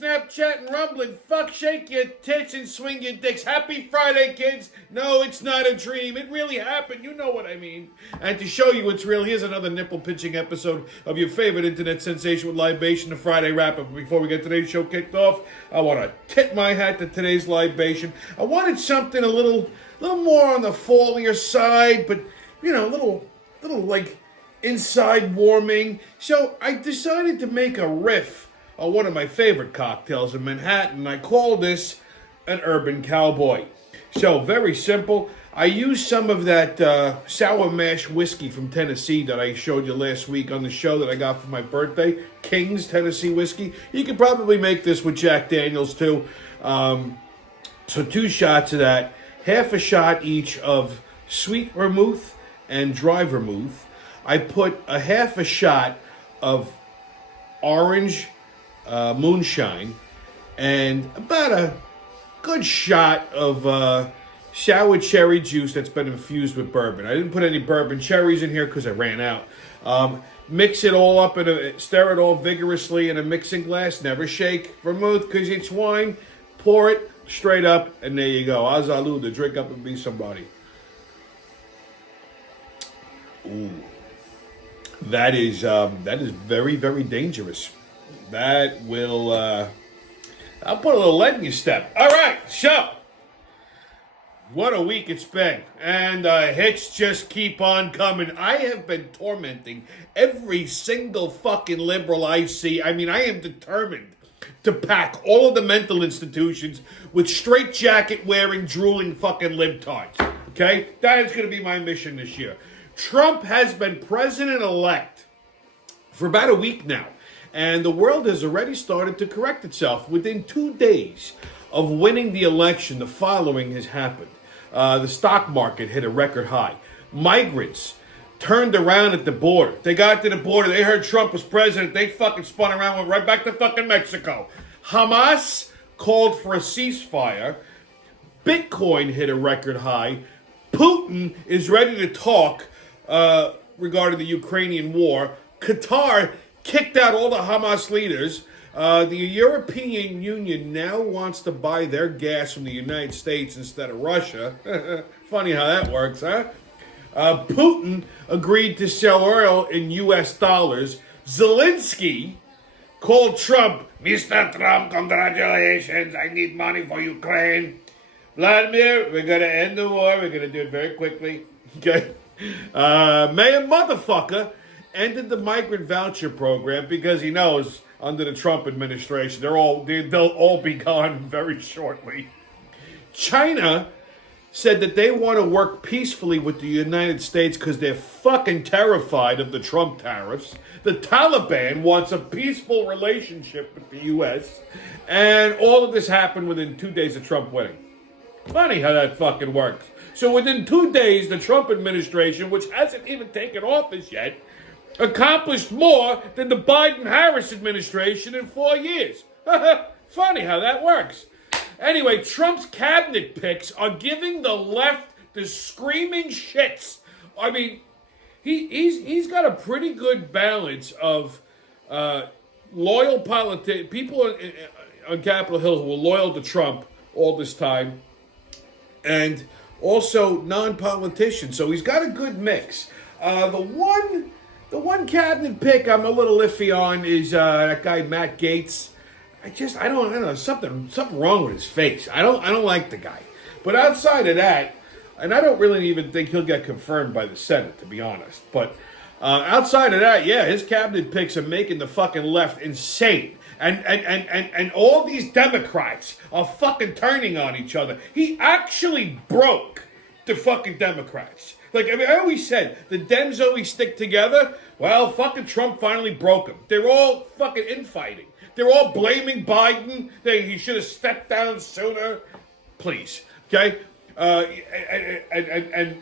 Snapchat and rumbling. Fuck, shake your tits and swing your dicks. Happy Friday, kids. No, it's not a dream. It really happened. You know what I mean. And to show you it's real, here's another nipple-pinching episode of your favorite internet sensation with libation, the Friday wrap-up. Before we get today's show kicked off, I want to tip my hat to today's libation. I wanted something a little more on the fallier side, but, you know, a little like inside warming. So I decided to make a riff on one of my favorite cocktails in Manhattan. I call this an Urban Cowboy. So very simple. I used some of that sour mash whiskey from Tennessee that I showed you last week on the show that I got for my birthday. King's Tennessee whiskey. You could probably make this with Jack Daniels too. So 2 shots of that. Half a shot each of sweet vermouth and dry vermouth. I put a half a shot of orange moonshine and about a good shot of sour cherry juice that's been infused with bourbon. I didn't put any bourbon cherries in here because I ran out. Mix it all up, stir it all vigorously in a mixing glass. Never shake vermouth because it's wine. Pour it straight up, and there you go. Azalud, to drink up and be somebody. Ooh. That is very, very dangerous. That will, I'll put a little lead in your step. All right, so, what a week it's been. And hits just keep on coming. I have been tormenting every single fucking liberal I see. I mean, I am determined to pack all of the mental institutions with straitjacket wearing, drooling fucking libtards. Okay? That is going to be my mission this year. Trump has been president-elect for about a week now, and the world has already started to correct itself. Within 2 days of winning the election, the following has happened. The stock market hit a record high. Migrants turned around at the border. They got to the border. They heard Trump was president. They fucking spun around, went right back to fucking Mexico. Hamas called for a ceasefire. Bitcoin hit a record high. Putin is ready to talk regarding the Ukrainian war. Qatar kicked out all the Hamas leaders. The European Union now wants to buy their gas from the United States instead of Russia. Funny how that works, huh? Putin agreed to sell oil in U.S. dollars. Zelensky called Trump, Mr. Trump, congratulations, I need money for Ukraine. Vladimir, we're going to end the war. We're going to do it very quickly. Okay? Mayor Motherfucker ended the migrant voucher program because he knows under the Trump administration they'll all be gone very shortly. China said that they want to work peacefully with the United States because they're fucking terrified of the Trump tariffs. The Taliban wants a peaceful relationship with the U.S. And all of this happened within 2 days of Trump winning. Funny how that fucking works. So within 2 days, the Trump administration, which hasn't even taken office yet, accomplished more than the Biden-Harris administration in 4 years. Funny how that works. Anyway, Trump's cabinet picks are giving the left the screaming shits. I mean, he's got a pretty good balance of loyal people on Capitol Hill who were loyal to Trump all this time, and also non-politicians. So he's got a good mix. The one cabinet pick I'm a little iffy on is that guy Matt Gaetz. I don't know, something wrong with his face. I don't like the guy. But outside of that, and I don't really even think he'll get confirmed by the Senate, to be honest. But outside of that, yeah, his cabinet picks are making the fucking left insane. And all these Democrats are fucking turning on each other. He actually broke the fucking Democrats. Like, I mean, I always said, the Dems always stick together. Well, fucking Trump finally broke them. They're all fucking infighting. They're all blaming Biden. He should have stepped down sooner. Please, okay? And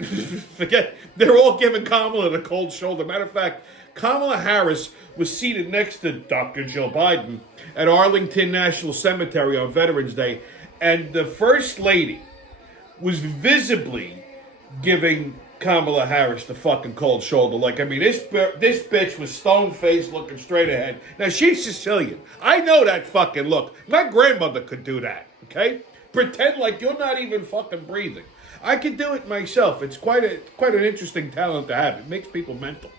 forget, they're all giving Kamala the cold shoulder. Matter of fact, Kamala Harris was seated next to Dr. Joe Biden at Arlington National Cemetery on Veterans Day, and the First Lady was visibly giving Kamala Harris the fucking cold shoulder. Like, I mean, this bitch was stone-faced looking straight ahead. Now, she's Sicilian. I know that fucking look. My grandmother could do that, okay? Pretend like you're not even fucking breathing. I could do it myself. It's quite an interesting talent to have. It makes people mental.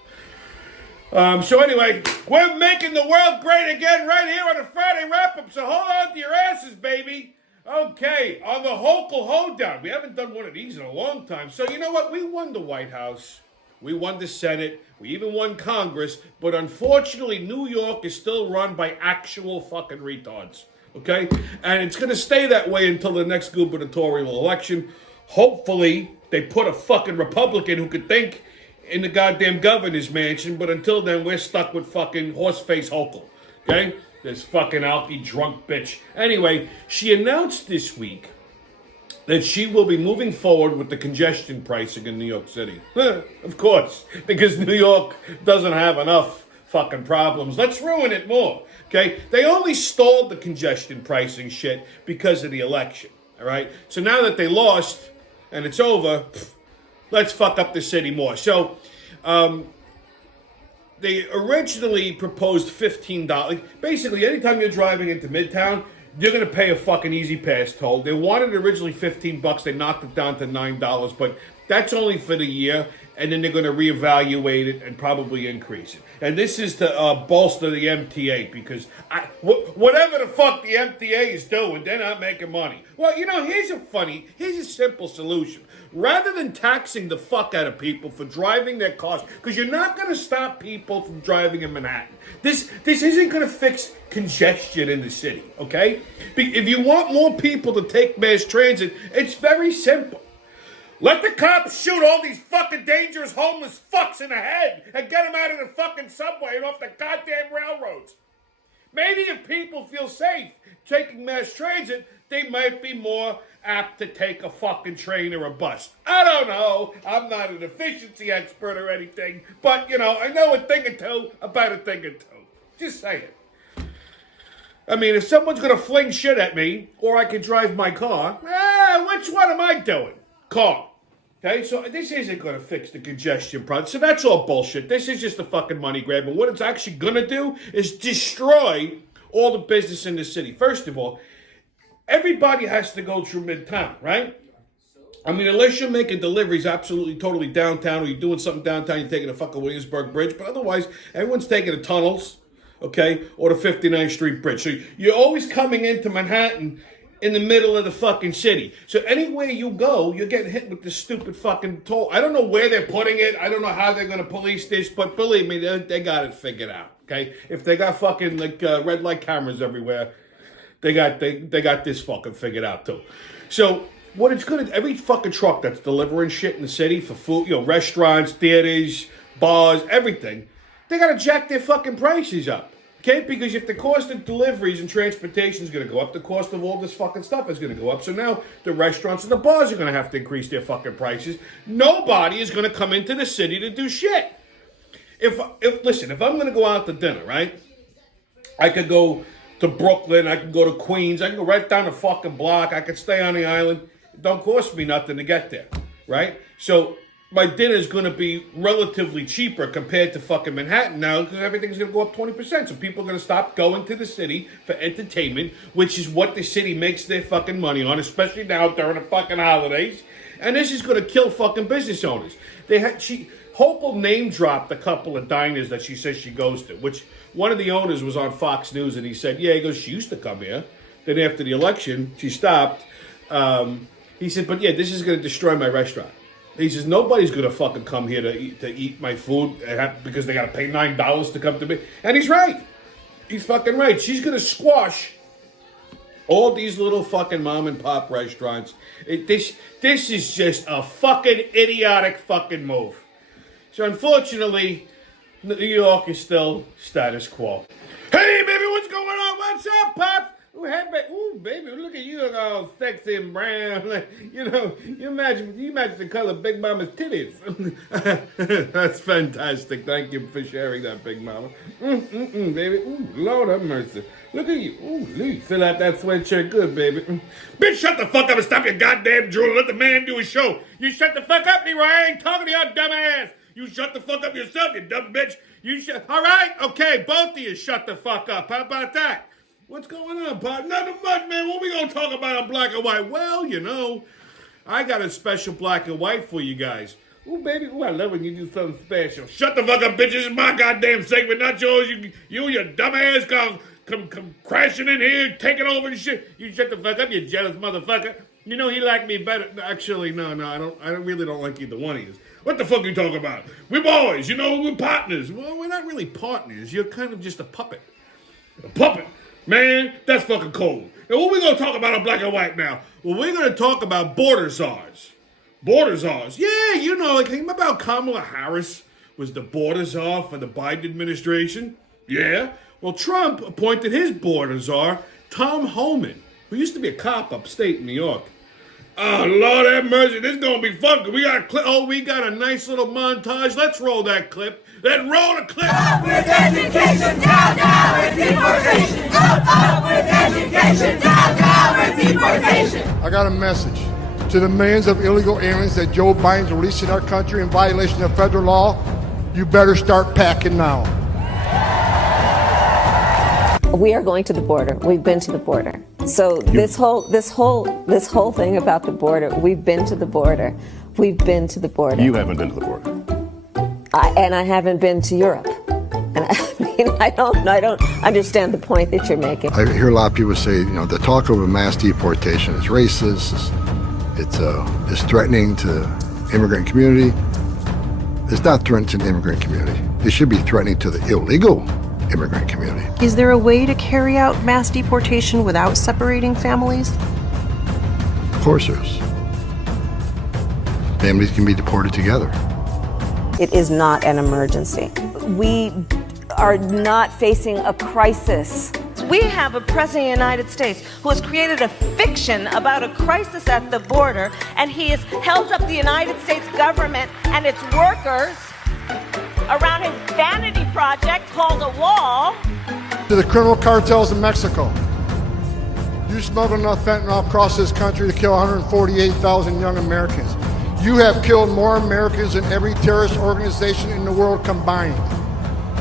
So anyway, we're making the world great again right here on a Friday wrap-up, so hold on to your asses, baby. Okay, on the Hochul Hoedown. We haven't done one of these in a long time. So you know what? We won the White House. We won the Senate. We even won Congress. But unfortunately, New York is still run by actual fucking retards. Okay? And it's going to stay that way until the next gubernatorial election. Hopefully, they put a fucking Republican who could think in the goddamn governor's mansion. But until then, we're stuck with fucking horseface Hochul. Okay? This fucking alky drunk bitch. Anyway, she announced this week that she will be moving forward with the congestion pricing in New York City. Of course, because New York doesn't have enough fucking problems. Let's ruin it more. Okay? They only stalled the congestion pricing shit because of the election. All right? So now that they lost and it's over, let's fuck up the city more. So, they originally proposed $15. Basically, anytime you're driving into Midtown, you're going to pay a fucking Easy Pass toll. They wanted originally $15. They knocked it down to $9, but that's only for the year, and then they're going to reevaluate it and probably increase it. And this is to bolster the MTA, because whatever the fuck the MTA is doing, they're not making money. Well, you know, here's a simple solution. Rather than taxing the fuck out of people for driving their cars, because you're not going to stop people from driving in Manhattan. This isn't going to fix congestion in the city, okay? If you want more people to take mass transit, it's very simple. Let the cops shoot all these fucking dangerous homeless fucks in the head and get them out of the fucking subway and off the goddamn railroads. Maybe if people feel safe taking mass transit, they might be more apt to take a fucking train or a bus. I don't know. I'm not an efficiency expert or anything, but, you know, I know a thing or two about a thing or two. Just saying. I mean, if someone's going to fling shit at me, or I can drive my car, which one am I doing? Car. Okay, so this isn't going to fix the congestion problem. So that's all bullshit. This is just a fucking money grab. And what it's actually going to do is destroy all the business in the city. First of all, everybody has to go through Midtown, right? I mean, unless you're making deliveries absolutely totally downtown, or you're doing something downtown, you're taking the fucking Williamsburg Bridge. But otherwise, everyone's taking the tunnels, okay, or the 59th Street Bridge. So you're always coming into Manhattan in the middle of the fucking city. So anywhere you go, you're getting hit with this stupid fucking toll. I don't know where they're putting it. I don't know how they're going to police this, but believe me, they got it figured out, okay? If they got fucking, like, red light cameras everywhere, they got this fucking figured out, too. So what it's going to, every fucking truck that's delivering shit in the city for food, you know, restaurants, theaters, bars, everything, they got to jack their fucking prices up. Okay, because if the cost of deliveries and transportation is going to go up, the cost of all this fucking stuff is going to go up. So now the restaurants and the bars are going to have to increase their fucking prices. Nobody is going to come into the city to do shit. Listen, if I'm going to go out to dinner, right? I could go to Brooklyn, I could go to Queens, I could go right down the fucking block, I could stay on the island. It don't cost me nothing to get there, right? So my dinner is going to be relatively cheaper compared to fucking Manhattan now, because everything's going to go up 20%. So people are going to stop going to the city for entertainment, which is what the city makes their fucking money on, especially now during the fucking holidays. And this is going to kill fucking business owners. Hochul name dropped a couple of diners that she says she goes to, which one of the owners was on Fox News, and he said, yeah, he goes, she used to come here. Then after the election, she stopped. He said, but yeah, this is going to destroy my restaurant. He says, nobody's going to fucking come here to eat my food because they got to pay $9 to come to me. And he's right. He's fucking right. She's going to squash all these little fucking mom and pop restaurants. This is just a fucking idiotic fucking move. So unfortunately, New York is still status quo. Hey, baby, what's going on? What's up, Pop? Ooh, ooh, baby, look at you, look all sexy and brown. Like, you imagine the color of Big Mama's titties. That's fantastic. Thank you for sharing that, Big Mama. Baby. Ooh, Lord have mercy. Look at you. Ooh, Lee, fill out that sweatshirt good, baby. Bitch, shut the fuck up and stop your goddamn drool. Let the man do his show. You shut the fuck up, Leroy. I ain't talking to your dumb ass. You shut the fuck up yourself, you dumb bitch. All right? Okay, both of you shut the fuck up. How about that? What's going on, Pop? Nothing much, man. What we gonna talk about on Black and White? Well, I got a special Black and White for you guys. Ooh, baby. Ooh, I love when you do something special. Shut the fuck up, bitch. This is my goddamn segment, not yours. You and your dumb ass come crashing in here, taking over and shit. You shut the fuck up, you jealous motherfucker. You know he liked me better. Actually, no, I really don't like either one of you. What the fuck you talking about? We're boys, we're partners. Well, we're not really partners. You're kind of just a puppet. A puppet? Man, that's fucking cold. Now, what we gonna talk about on Black and White now? Well, we're gonna talk about border czars. Border czars. Yeah, remember how Kamala Harris was the border czar for the Biden administration? Yeah. Well, Trump appointed his border czar, Tom Homan, who used to be a cop upstate in New York. Oh, Lord have mercy. This is going to be fun. We got a nice little montage. Let's roll that clip. Let's roll the clip. Up with education, down with deportation. Up with education, down with deportation. I got a message to the millions of illegal aliens that Joe Biden's releasing our country in violation of federal law. You better start packing now. We are going to the border. We've been to the border. So this whole thing about the border, we've been to the border. We've been to the border. You haven't been to the border. And I haven't been to Europe. And I don't understand the point that you're making. I hear a lot of people say, the talk of a mass deportation is racist. It's threatening to the immigrant community. It's not threatening to the immigrant community. It should be threatening to the illegal immigrant community. Is there a way to carry out mass deportation without separating families? Of course there is. Families can be deported together. It is not an emergency. We are not facing a crisis. We have a president of the United States who has created a fiction about a crisis at the border, and he has held up the United States government and its workers around his vanity project called a wall. To the criminal cartels in Mexico. You smuggled enough fentanyl across this country to kill 148,000 young Americans. You have killed more Americans than every terrorist organization in the world combined.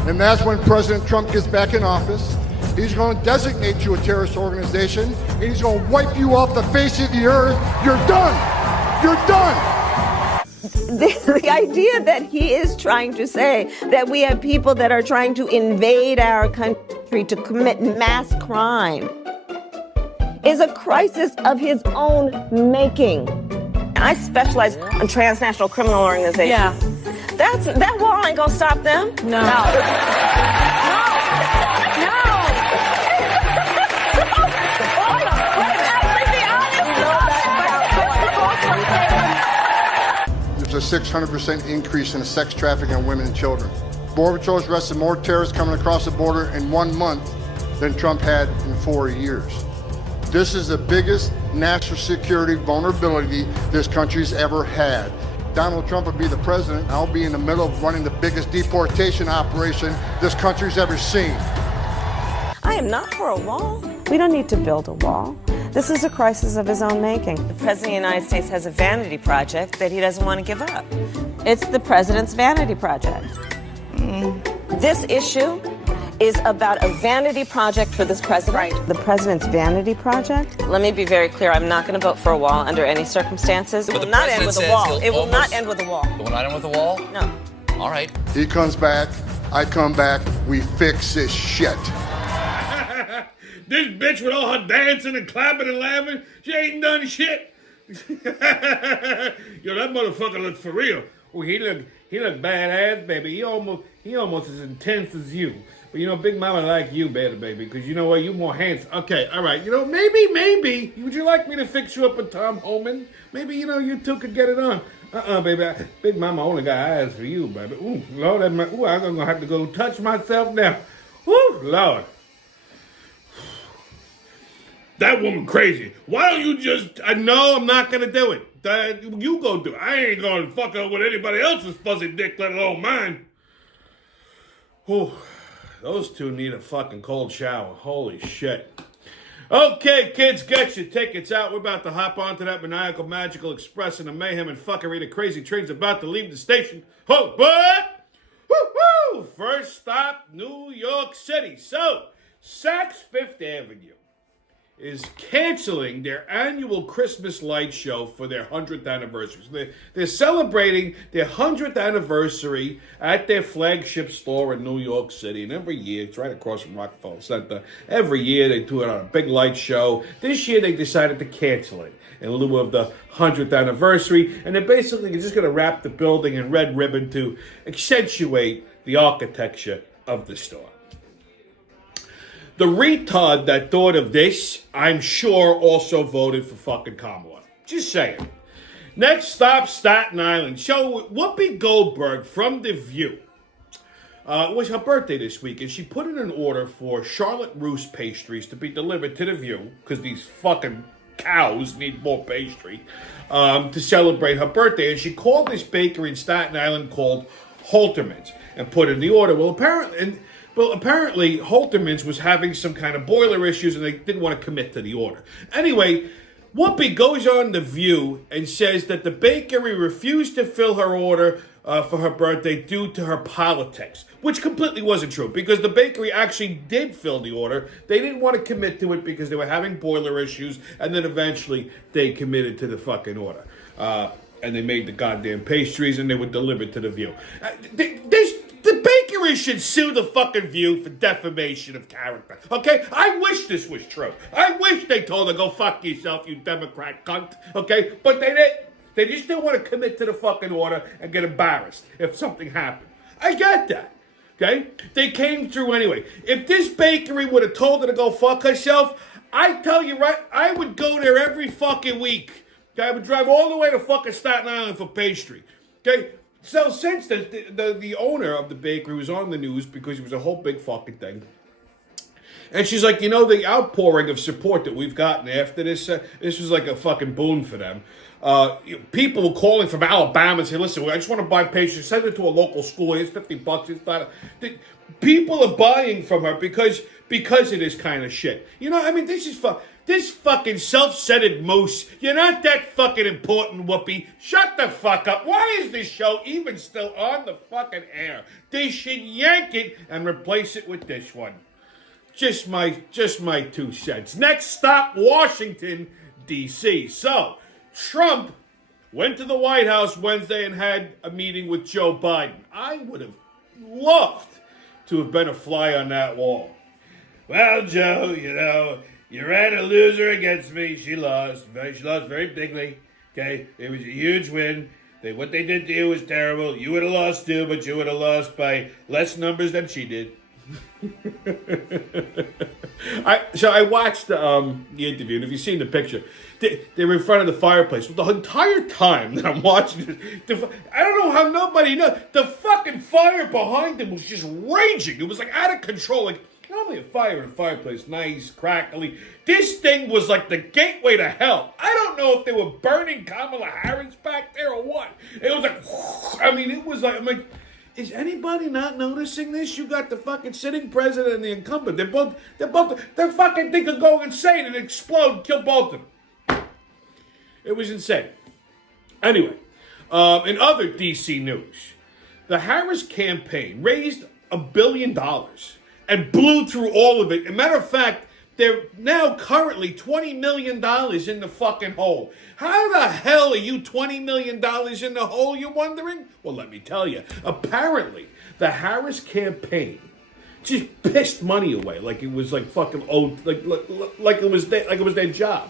And that's when President Trump gets back in office. He's going to designate you a terrorist organization, and he's going to wipe you off the face of the earth. You're done. You're done. The idea that he is trying to say that we have people that are trying to invade our country to commit mass crime is a crisis of his own making. I specialize in transnational criminal organizations. Yeah. That wall ain't gonna stop them. No. There's a 600% increase in sex trafficking of women and children. Border Patrol's arrested more terrorists coming across the border in 1 month than Trump had in 4 years. This is the biggest national security vulnerability this country's ever had. Donald Trump would be the president. I'll be in the middle of running the biggest deportation operation this country's ever seen. I am not for a wall. We don't need to build a wall. This is a crisis of his own making. The President of the United States has a vanity project that he doesn't want to give up. It's the president's vanity project. This issue is about a vanity project for this president. Right. The president's vanity project? Let me be very clear. I'm not going to vote for a wall under any circumstances. It will not end with a wall. It will not end with a wall. It will not end with a wall? No. All right. He comes back, I come back, we fix this shit. This bitch with all her dancing and clapping and laughing, she ain't done shit. Yo, that motherfucker looks for real. Oh, he look badass, baby. He almost as intense as you. But Big Mama like you better, baby, because you know what? You more handsome. Okay, all right. Maybe. Would you like me to fix you up with Tom Homan? Maybe, you two could get it on. Baby. Big Mama only got eyes for you, baby. Ooh, Lord, I'm going to have to go touch myself now. Woo, Lord. That woman crazy. Why don't you just, no, I'm not going to do it. You go do it. I ain't going to fuck up with anybody else's fuzzy dick, let alone mine. Whew. Those two need a fucking cold shower. Holy shit. Okay, kids, get your tickets out. We're about to hop onto that maniacal, magical express and the mayhem and fuckery. The crazy train's about to leave the station. Oh, but, woo-hoo! First stop, New York City. So, Saks Fifth Avenue is canceling their annual Christmas light show for their 100th anniversary. So they're celebrating their 100th anniversary at their flagship store in New York City. And every year, it's right across from Rockefeller Center, every year they do it on a big light show. This year they decided to cancel it in lieu of the 100th anniversary. And they're basically just going to wrap the building in red ribbon to accentuate the architecture of the store. The retard that thought of this, I'm sure, also voted for fucking Kamala. Just saying. Next stop, Staten Island. Show Whoopi Goldberg from The View. It was her birthday this week, and she put in an order for Charlotte Russe pastries to be delivered to The View, because these fucking cows need more pastry, to celebrate her birthday. And she called this bakery in Staten Island called Holterman's and put in the order. Well, apparently, Holterman's was having some kind of boiler issues and they didn't want to commit to the order. Anyway, Whoopi goes on The View and says that the bakery refused to fill her order for her birthday due to her politics, which completely wasn't true because the bakery actually did fill the order. They didn't want to commit to it because they were having boiler issues, and then eventually they committed to the fucking order. And they made the goddamn pastries and they were delivered to The View. The bakery should sue the fucking View for defamation of character. Okay? I wish this was true. I wish they told her, go fuck yourself, you Democrat cunt. Okay? But they didn't. They just didn't want to commit to the fucking order and get embarrassed if something happened. I get that. Okay? They came through anyway. If this bakery would have told her to go fuck herself, I tell you right, I would go there every fucking week. Okay? I would drive all the way to fucking Staten Island for pastry. Okay? So since the owner of the bakery was on the news because it was a whole big fucking thing, and she's like, the outpouring of support that we've gotten after this, this was like a fucking boon for them. People were calling from Alabama and saying, listen, I just want to buy pastries, send it to a local school, here's $50, it's not. People are buying from her because of this kind of shit. This fucking self-centered moose. You're not that fucking important, Whoopi. Shut the fuck up. Why is this show even still on the fucking air? They should yank it and replace it with this one. Just my 2 cents. Next stop, Washington, D.C. So, Trump went to the White House Wednesday and had a meeting with Joe Biden. I would have loved to have been a fly on that wall. Well, Joe, you ran a loser against me. She lost. She lost very bigly. Okay? It was a huge win. What they did to you was terrible. You would have lost too, but you would have lost by less numbers than she did. I watched the interview, and if you've seen the picture, they were in front of the fireplace. The entire time that I'm watching this, I don't know how nobody knows. The fucking fire behind them was just raging. It was like out of control. Like, normally a fire in a fireplace, nice, crackly. This thing was like the gateway to hell. I don't know if they were burning Kamala Harris back there or what. It was like, it was like, I'm like, is anybody not noticing this? You got the fucking sitting president and the incumbent. Their fucking thing could go insane and explode and kill both of them. It was insane. Anyway, in other DC news, the Harris campaign raised $1 billion and blew through all of it. As a matter of fact, they're now currently $20 million in the fucking hole. How the hell are you $20 million in the hole, you're wondering? Well, let me tell you. Apparently, the Harris campaign just pissed money away like it was like fucking old, like it was their job.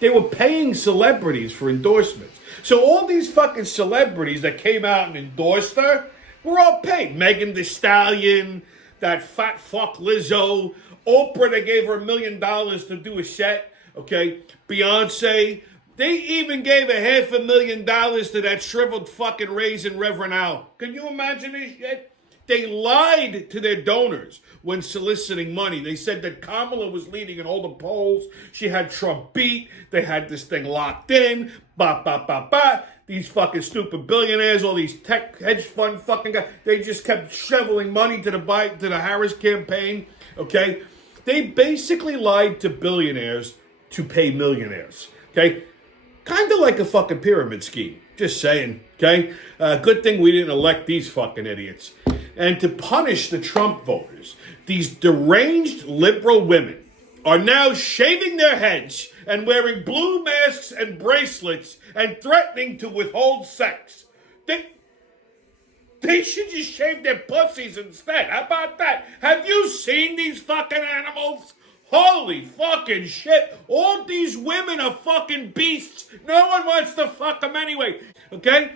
They were paying celebrities for endorsements. So all these fucking celebrities that came out and endorsed her were all paid. Megan Thee Stallion, that fat fuck Lizzo, Oprah, they gave her $1 million to do a set, okay? Beyonce, they even gave $500,000 to that shriveled fucking raisin Reverend Al. Can you imagine this shit? They lied to their donors when soliciting money. They said that Kamala was leading in all the polls. She had Trump beat. They had this thing locked in. Ba, ba, ba, ba. These fucking stupid billionaires, all these tech hedge fund fucking guys, they just kept shoveling money to the Harris campaign, okay? They basically lied to billionaires to pay millionaires, okay? Kind of like a fucking pyramid scheme. Just saying, okay? Good thing we didn't elect these fucking idiots. And to punish the Trump voters, these deranged liberal women are now shaving their heads and wearing blue masks and bracelets and threatening to withhold sex. They should just shave their pussies instead. How about that? Have you seen these fucking animals? Holy fucking shit. All these women are fucking beasts. No one wants to fuck them anyway. Okay?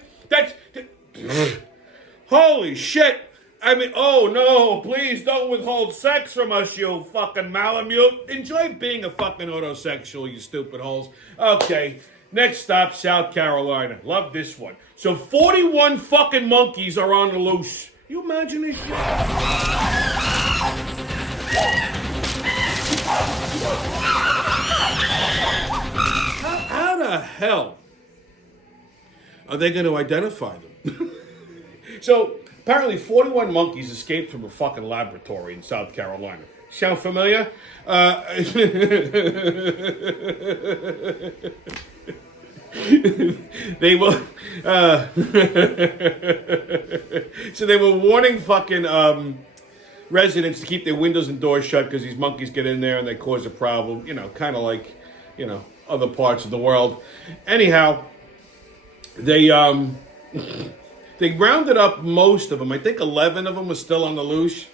Holy shit. I mean, oh no, please don't withhold sex from us, you fucking Malamute. Enjoy being a fucking autosexual, you stupid holes. Okay, next stop, South Carolina. Love this one. So 41 fucking monkeys are on the loose. You imagine this shit? How the hell are they going to identify them? So, apparently 41 monkeys escaped from a fucking laboratory in South Carolina. Sound familiar? They were... so they were warning fucking residents to keep their windows and doors shut because these monkeys get in there and they cause a problem. You know, kind of like, you know, other parts of the world. Anyhow, they... They rounded up most of them. I think 11 of them were still on the loose.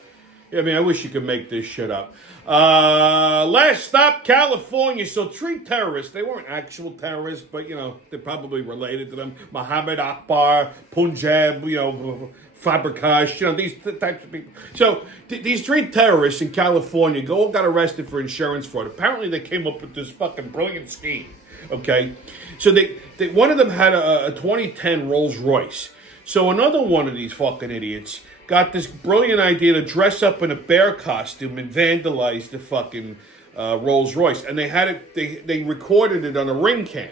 I mean, I wish you could make this shit up. Last stop, California. So 3 terrorists. They weren't actual terrorists, but, you know, they're probably related to them. Mohammed Akbar, Punjab, you know, Fabrikash, you know, these types of people. So these 3 terrorists in California all got arrested for insurance fraud. Apparently they came up with this fucking brilliant scheme, okay? So they one of them had a 2010 Rolls Royce. So another one of these fucking idiots got this brilliant idea to dress up in a bear costume and vandalize the fucking Rolls Royce. And they had it, they recorded it on a ring cam.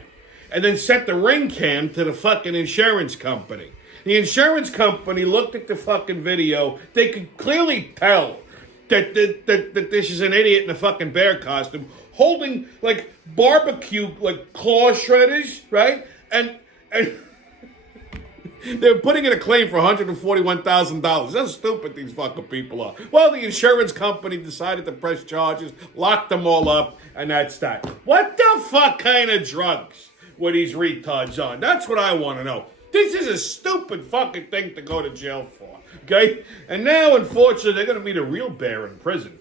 And then sent the ring cam to the fucking insurance company. The insurance company looked at the fucking video. They could clearly tell that this is an idiot in a fucking bear costume holding like barbecue, like claw shredders, right? And they're putting in a claim for $141,000. That's how stupid these fucking people are. Well, the insurance company decided to press charges, locked them all up, and that's that. What the fuck kind of drugs were these retards on? That's what I want to know. This is a stupid fucking thing to go to jail for, okay? And now, unfortunately, they're going to meet a real bear in prison.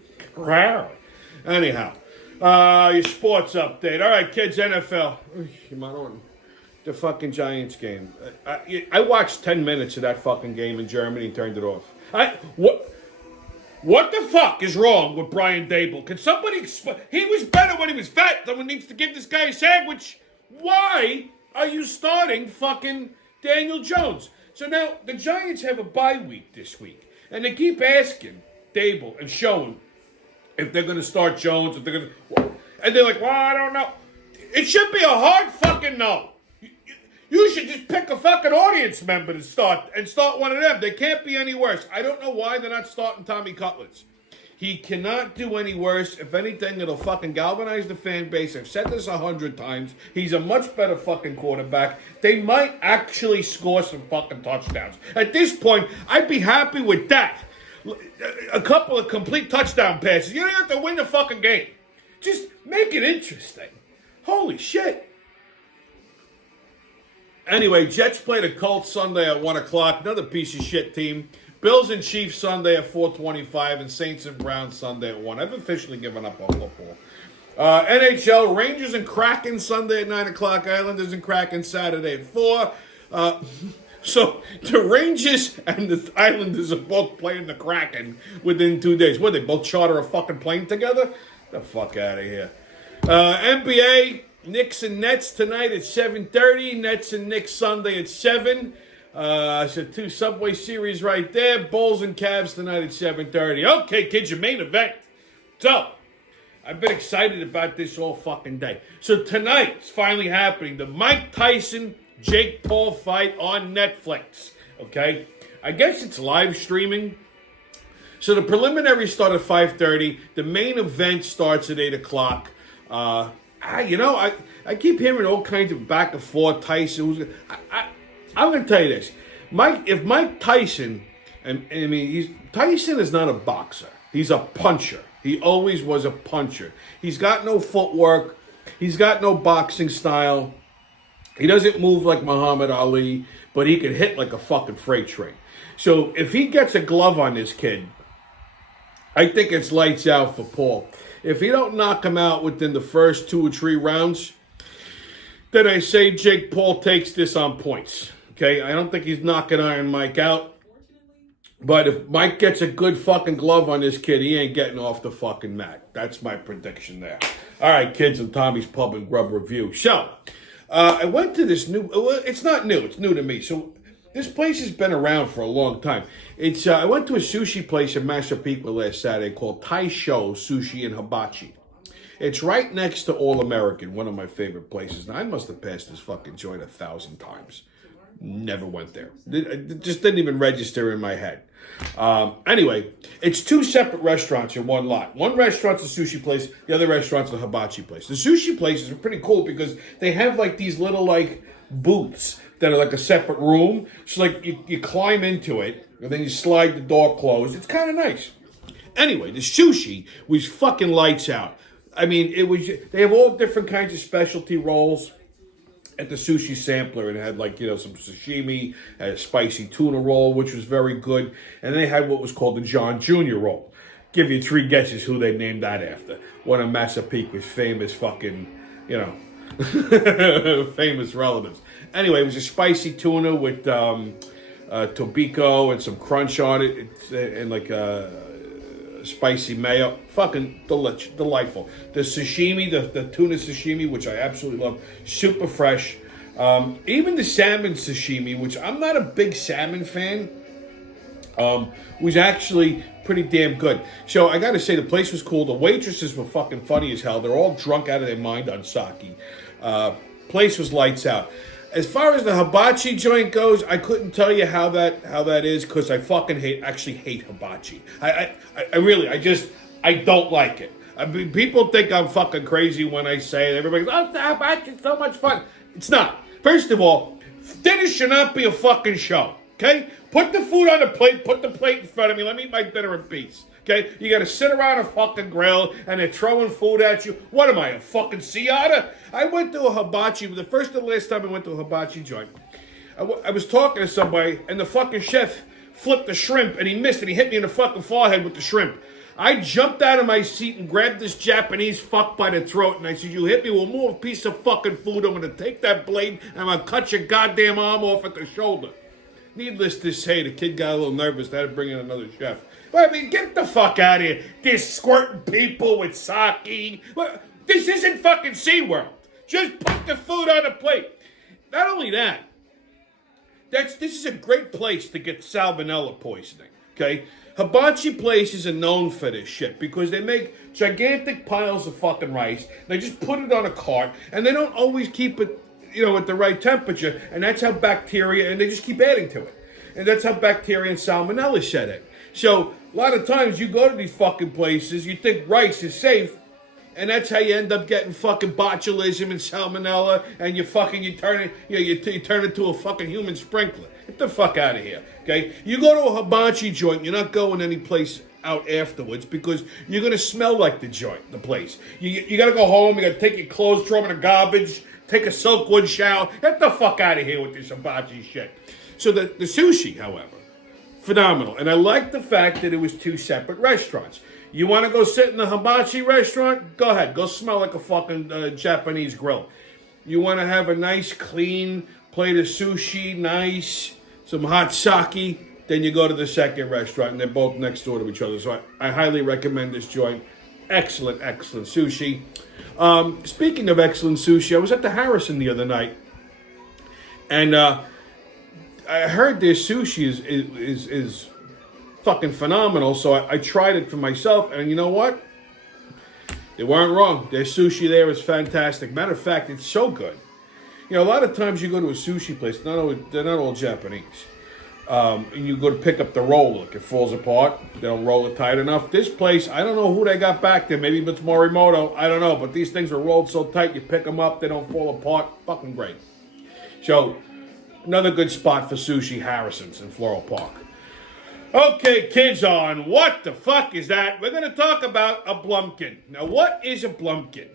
Anyhow, your sports update. All right, kids, NFL. The fucking Giants game. I watched 10 minutes of that fucking game in Germany and turned it off. What the fuck is wrong with Brian Dable? Can somebody... He was better when he was fat. Someone needs to give this guy a sandwich. Why are you starting fucking Daniel Jones? So now, the Giants have a bye week this week. And they keep asking Dable and showing if they're going to start Jones, if they're going to... And they're like, well, I don't know. It should be a hard fucking no. You should just pick a fucking audience member to start one of them. They can't be any worse. I don't know why they're not starting Tommy Cutlets. He cannot do any worse. If anything, it'll fucking galvanize the fan base. I've said this 100 times. He's a much better fucking quarterback. They might actually score some fucking touchdowns. At this point, I'd be happy with that. A couple of complete touchdown passes. You don't have to win the fucking game. Just make it interesting. Holy shit. Anyway, Jets play the Colts Sunday at 1 o'clock. Another piece of shit team. Bills and Chiefs Sunday at 4:25. And Saints and Browns Sunday at 1. I've officially given up on football. NHL, Rangers and Kraken Sunday at 9 o'clock. Islanders and Kraken Saturday at 4. So the Rangers and the Islanders are both playing the Kraken within 2 days. What, they both charter a fucking plane together? Get the fuck out of here. NBA... Knicks and Nets tonight at 7:30. Nets and Knicks Sunday at 7. So 2 Subway Series right there. Bulls and Cavs tonight at 7:30. Okay, kids, your main event. So, I've been excited about this all fucking day. So tonight, it's finally happening. The Mike Tyson, Jake Paul fight on Netflix. Okay? I guess it's live streaming. So the preliminary start at 5:30. The main event starts at 8 o'clock. I keep hearing all kinds of back and forth. Tyson, I'm going to tell you this. If Mike Tyson, Tyson is not a boxer. He's a puncher. He always was a puncher. He's got no footwork. He's got no boxing style. He doesn't move like Muhammad Ali, but he can hit like a fucking freight train. So if he gets a glove on this kid, I think it's lights out for Paul. If he don't knock him out within the first 2 or 3 rounds, then I say Jake Paul takes this on points. Okay, I don't think he's knocking Iron Mike out. But if Mike gets a good fucking glove on this kid, he ain't getting off the fucking mat. That's my prediction there. All right, kids, and Tommy's Pub and Grub Review. So, I went to this it's not new. It's new to me. So, this place has been around for a long time. I went to a sushi place in Massapequa last Saturday called Tai Sho Sushi and Hibachi. It's right next to All American, one of my favorite places. Now, I must have passed this fucking joint 1,000 times. Never went there. It just didn't even register in my head. Anyway, it's 2 separate restaurants in one lot. One restaurant's a sushi place. The other restaurant's a hibachi place. The sushi places are pretty cool because they have like these little like booths that are like a separate room. So like you climb into it and then you slide the door closed. It's kind of nice. Anyway, the sushi was fucking lights out. I mean, they have all different kinds of specialty rolls at the sushi sampler, and it had some sashimi, had a spicy tuna roll, which was very good, and they had what was called the John Jr. roll. Give you 3 guesses who they named that after. One of Massapequa's famous fucking, famous relatives. Anyway, it was a spicy tuna with tobiko and some crunch on it, and spicy mayo. Fucking delightful. The sashimi, the tuna sashimi, which I absolutely love, super fresh. Even the salmon sashimi, which I'm not a big salmon fan, was actually pretty damn good. So I gotta say, the place was cool. The waitresses were fucking funny as hell. They're all drunk out of their mind on sake. Place was lights out. As far as the hibachi joint goes, I couldn't tell you how that is because I fucking hate hibachi. I don't like it. I mean, people think I'm fucking crazy when I say it. Everybody goes, "Oh, the hibachi's so much fun." It's not. First of all, dinner should not be a fucking show. Okay, put the food on the plate. Put the plate in front of me. Let me eat my dinner in peace. Okay, you got to sit around a fucking grill and they're throwing food at you. What am I, a fucking sea otter? I went to a hibachi, the first and last time I went to a hibachi joint. I was talking to somebody and the fucking chef flipped the shrimp and he missed it. He hit me in the fucking forehead with the shrimp. I jumped out of my seat and grabbed this Japanese fuck by the throat and I said, "You hit me with more piece of fucking food. I'm going to take that blade and I'm going to cut your goddamn arm off at the shoulder." Needless to say, the kid got a little nervous. They had to bring in another chef. But I mean, get the fuck out of here. They're squirting people with sake. This isn't fucking SeaWorld. Just put the food on the plate. Not only that, this is a great place to get salmonella poisoning, okay? Hibachi places are known for this shit because they make gigantic piles of fucking rice. They just put it on a cart, and they don't always keep it, at the right temperature, and that's how bacteria, and they just keep adding to it. And that's how bacteria and salmonella set in. So, a lot of times you go to these fucking places, you think rice is safe, and that's how you end up getting fucking botulism and salmonella, and you turn into a fucking human sprinkler. Get the fuck out of here, okay? You go to a hibachi joint, you're not going any place out afterwards because you're going to smell like the place. You got to go home, you got to take your clothes, throw them in the garbage, take a Silkwood shower. Get the fuck out of here with this hibachi shit. So the sushi, however, phenomenal. And I like the fact that it was 2 separate restaurants. You want to go sit in the hibachi restaurant? Go ahead. Go smell like a fucking Japanese grill. You want to have a nice, clean plate of sushi, nice, some hot sake, then you go to the second restaurant, and they're both next door to each other. So I highly recommend this joint. Excellent, excellent sushi. Speaking of excellent sushi, I was at the Harrison the other night, and I heard their sushi is fucking phenomenal, so I tried it for myself, and you know what? They weren't wrong. Their sushi there is fantastic. Matter of fact, it's so good. You know, a lot of times you go to a sushi place, they're not all Japanese. And you go to pick up the roll, look, it falls apart. They don't roll it tight enough. This place, I don't know who they got back there. Maybe it's Morimoto. I don't know. But these things are rolled so tight, you pick them up, they don't fall apart. Fucking great. So, another good spot for sushi, Harrison's in Floral Park. Okay, kids, on What the Fuck Is That? We're going to talk about a blumpkin. Now, what is a blumpkin?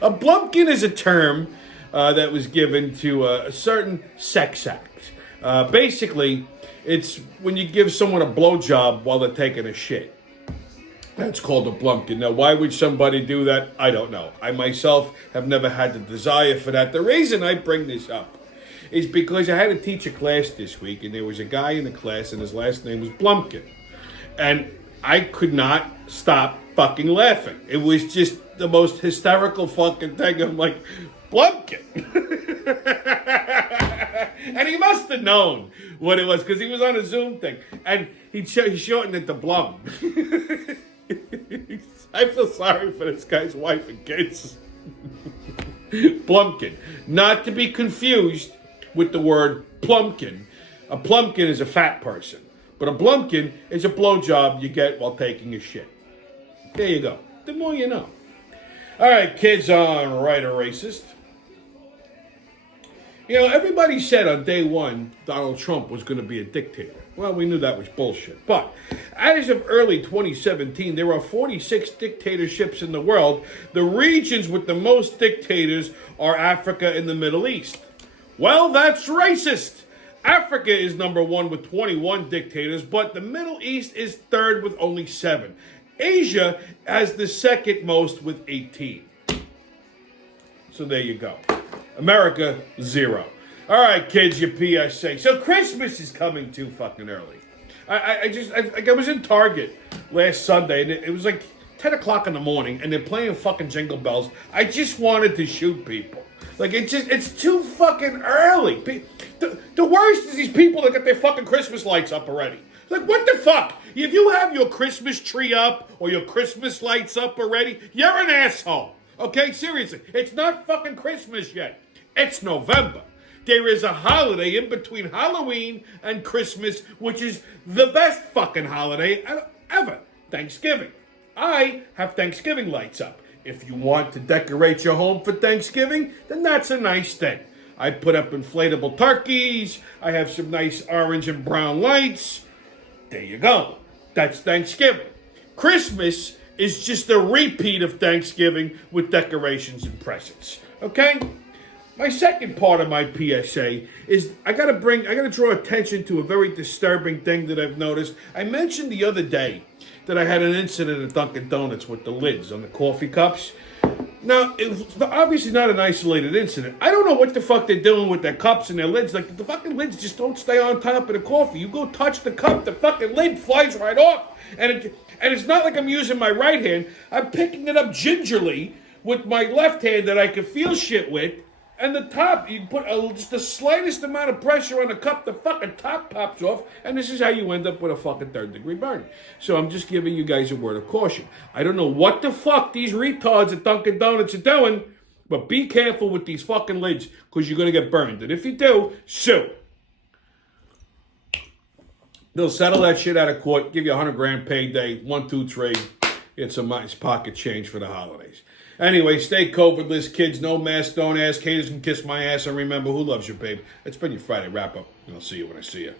A blumpkin is a term that was given to a certain sex act. Basically, it's when you give someone a blowjob while they're taking a shit. That's called a blumpkin. Now, why would somebody do that? I don't know. I myself have never had the desire for that. The reason I bring this up is because I had to teach a class this week, and there was a guy in the class, and his last name was Blumpkin. And I could not stop fucking laughing. It was just the most hysterical fucking thing. I'm like, Blumpkin. And he must have known what it was, because he was on a Zoom thing. And he shortened it to Blum. I feel sorry for this guy's wife and kids. Blumpkin. Not to be confused with the word plumpkin. A plumpkin is a fat person. But a blumpkin is a blowjob you get while taking a shit. There you go. The more you know. All right, kids on Right or Racist. You know, everybody said on day one Donald Trump was going to be a dictator. Well, we knew that was bullshit. But as of early 2017, there are 46 dictatorships in the world. The regions with the most dictators are Africa and the Middle East. Well, that's racist. Africa is number one with 21 dictators, but the Middle East is third with only 7. Asia has the second most with 18. So there you go. America, 0. All right, kids, your PSA. So Christmas is coming too fucking early. I was in Target last Sunday, and it was like 10 o'clock in the morning, and they're playing fucking Jingle Bells. I just wanted to shoot people. Like, it's too fucking early. The worst is these people that got their fucking Christmas lights up already. Like, what the fuck? If you have your Christmas tree up or your Christmas lights up already, you're an asshole. Okay, seriously. It's not fucking Christmas yet. It's November. There is a holiday in between Halloween and Christmas, which is the best fucking holiday ever. Thanksgiving. I have Thanksgiving lights up. If you want to decorate your home for Thanksgiving, then that's a nice thing. I put up inflatable turkeys. I have some nice orange and brown lights. There you go. That's Thanksgiving. Christmas is just a repeat of Thanksgiving with decorations and presents. Okay? My second part of my PSA is I gotta draw attention to a very disturbing thing that I've noticed. I mentioned the other day that I had an incident at Dunkin' Donuts with the lids on the coffee cups. Now, it was obviously not an isolated incident. I don't know what the fuck they're doing with their cups and their lids. Like, the fucking lids just don't stay on top of the coffee. You go touch the cup, the fucking lid flies right off. And it's not like I'm using my right hand. I'm picking it up gingerly with my left hand that I can feel shit with. And the top, you put just the slightest amount of pressure on the cup, the fucking top pops off, and this is how you end up with a fucking third-degree burn. So I'm just giving you guys a word of caution. I don't know what the fuck these retards at Dunkin' Donuts are doing, but be careful with these fucking lids, because you're going to get burned. And if you do, sue. They'll settle that shit out of court, give you $100,000 payday, 1, 2, 3, get some nice pocket change for the holidays. Anyway, stay COVIDless, kids. No mask, don't ask. Haters can kiss my ass. And remember, who loves you, babe? It's been your Friday wrap-up, and I'll see you when I see you.